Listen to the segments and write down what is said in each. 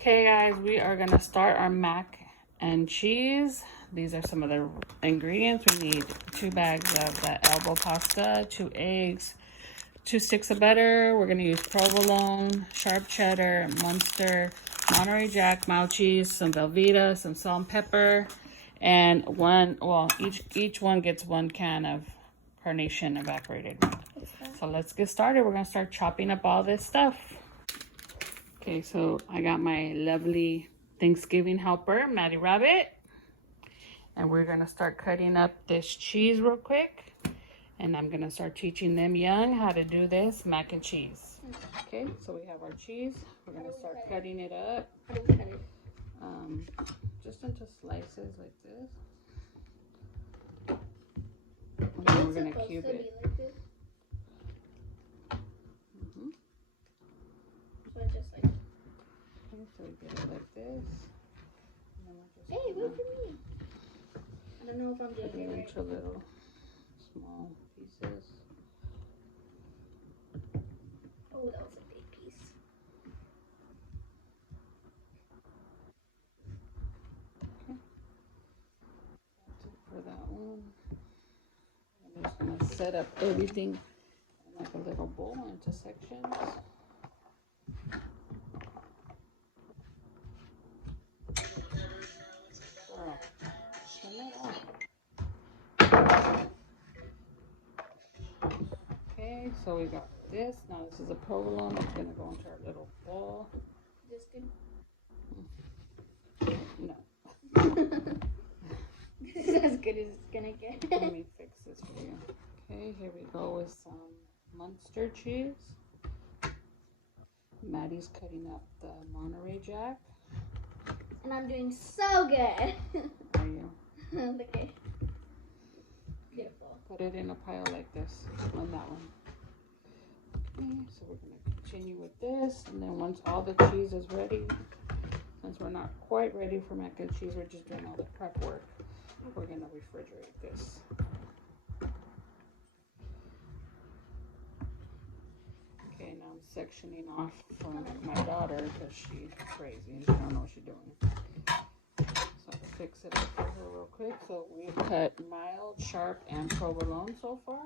Okay guys, we are gonna start our mac and cheese. These are some of the ingredients. We need 2 bags of the elbow pasta, 2 eggs, 2 sticks of butter. We're gonna use provolone, sharp cheddar, Munster, Monterey Jack, mild cheese, some Velveeta, some salt and pepper, and each one gets 1 can of Carnation evaporated milk. So let's get started. We're gonna start chopping up all this stuff. Okay, so I got my lovely Thanksgiving helper, Maddie Rabbit. And we're gonna start cutting up this cheese real quick. And I'm gonna start teaching them young how to do this mac and cheese. Okay, so we have our cheese. We're gonna start cutting it up. Just into slices like this. And then we're gonna cube it. So we get it like this. And then we're just hey, wait for me. I don't know if I'm doing it right. Into little small pieces. Oh, that was a big piece. Okay. That's it for that one. I'm just gonna set up everything in like a little bowl into sections. Okay, so we got this. Now this is a provolone. It's gonna go into our little bowl. Is this good? No. This is as good as it's gonna get. Let me fix this for you. Okay, here we go with some Munster cheese. Maddie's cutting up the Monterey Jack. And I'm doing so good. Are you? Okay. Beautiful. Put it in a pile like this on that one. Okay, so we're gonna continue with this, and then once all the cheese is ready, since we're not quite ready for mac and cheese, we're just doing all the prep work. We're gonna refrigerate this. Okay, now I'm sectioning off from my daughter because she's crazy and she don't know what she's doing. So I'll fix it up for her real quick. So we've cut mild, sharp, and provolone so far.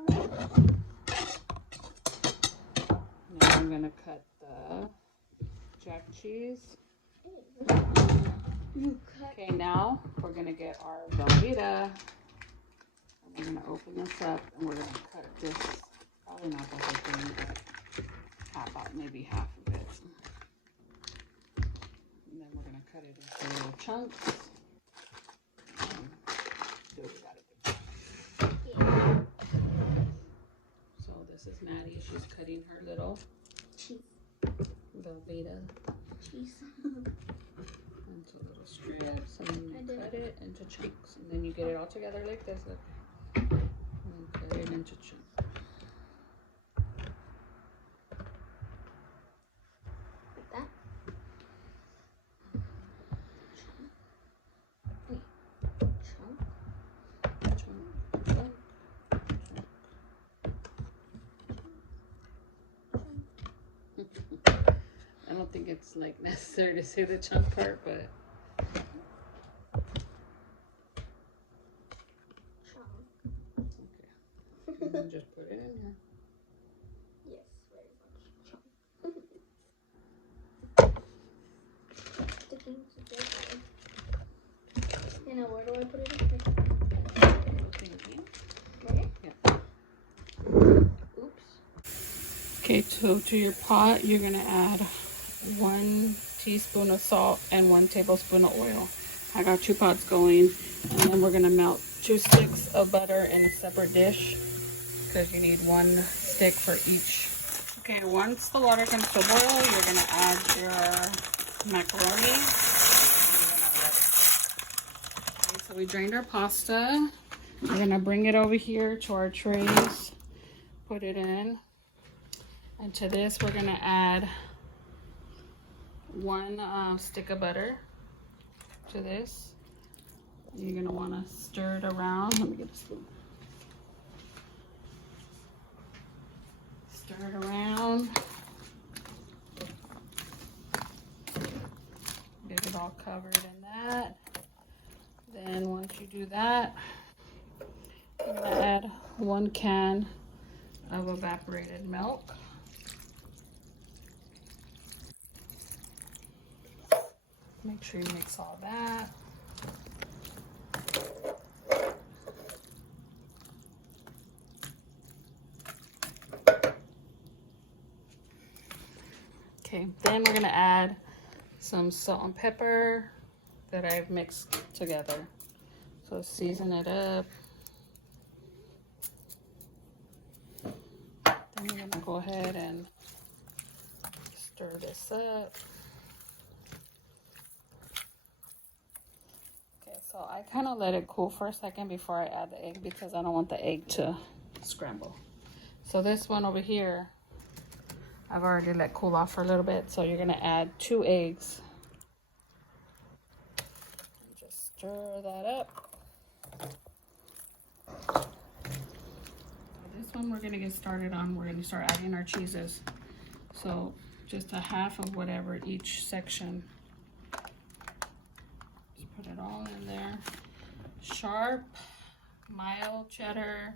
Now I'm gonna cut the jack cheese. Okay, now we're gonna get our Velveeta. And we're gonna open this up and we're gonna cut this, probably not the whole thing, but maybe half of it. And then we're gonna cut it into little chunks. Do what we gotta do. So this is Maddie. She's cutting her little Cheese. Velveeta Cheese. into little strips, and then you cut it into chunks, and then you get it all together like this. Look. And then cut it into chunks. Like that. I don't think it's like necessary to say the chunk part, but okay. And then just put it in here. Yes, very much. Sticking together. You know, where do I put it in? Ready? Yeah. Oops. Okay, so to your pot, you're gonna add 1 teaspoon of salt and 1 tablespoon of oil. I got 2 pots going, and then we're gonna melt 2 sticks of butter in a separate dish because you need 1 stick for each. Okay, once the water comes to boil, you're gonna add your macaroni. Okay, so we drained our pasta. We're gonna bring it over here to our trays, put it in. And to this, we're gonna add 1 stick of butter to this. You're gonna wanna stir it around. Let me get a spoon. Stir it around. covered in that. Then once you do that, I'm gonna add 1 can of evaporated milk. Make sure you mix all that. Okay, then we're gonna add some salt and pepper that I've mixed together. So season it up. Then we're gonna go ahead and stir this up. Okay, so I kind of let it cool for a second before I add the egg because I don't want the egg to scramble. So this one over here, I've already let cool off for a little bit. So you're gonna add 2 eggs. And just stir that up. This one we're gonna get started on. We're gonna start adding our cheeses. So just a half of whatever each section. Just put it all in there. Sharp, mild cheddar,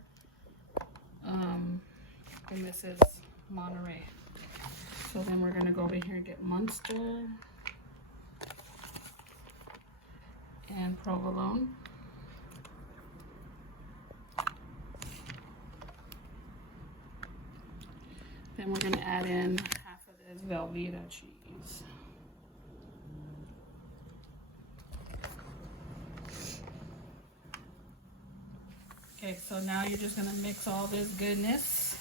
and this is Monterey. So then we're gonna go over here and get Munster and provolone. Then we're gonna add in half of this Velveeta cheese. Okay, so now you're just gonna mix all this goodness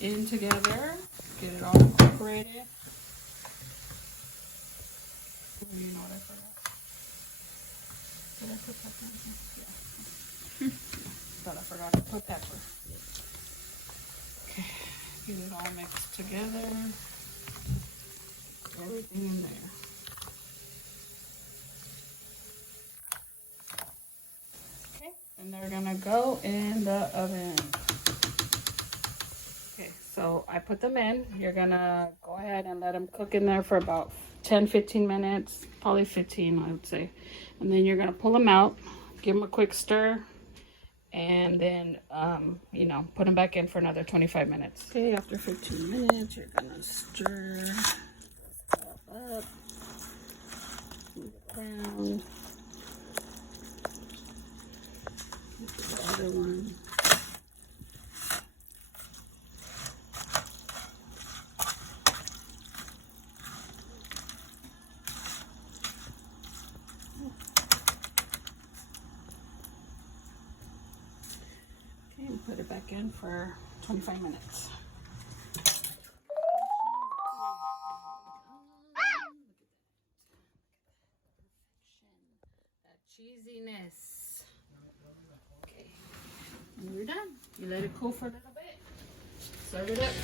in together, get it all incorporated. Oh, you know what I forgot? Did I put pepper in here? Yeah. Thought I forgot to put pepper. Okay, get it all mixed together. Everything in there. Okay, and they're gonna go in the oven. Okay, so I put them in. You're gonna go ahead and let them cook in there for about 10-15 minutes, probably 15 I would say. And then you're gonna pull them out, give them a quick stir, and then you know, put them back in for another 25 minutes. Okay, after 15 minutes you're gonna stir stuff up, move it around. The other one. Okay, and put it back in for 25 minutes. That cheesiness. Okay, and we're done. You let it cool for a little bit. Serve it up.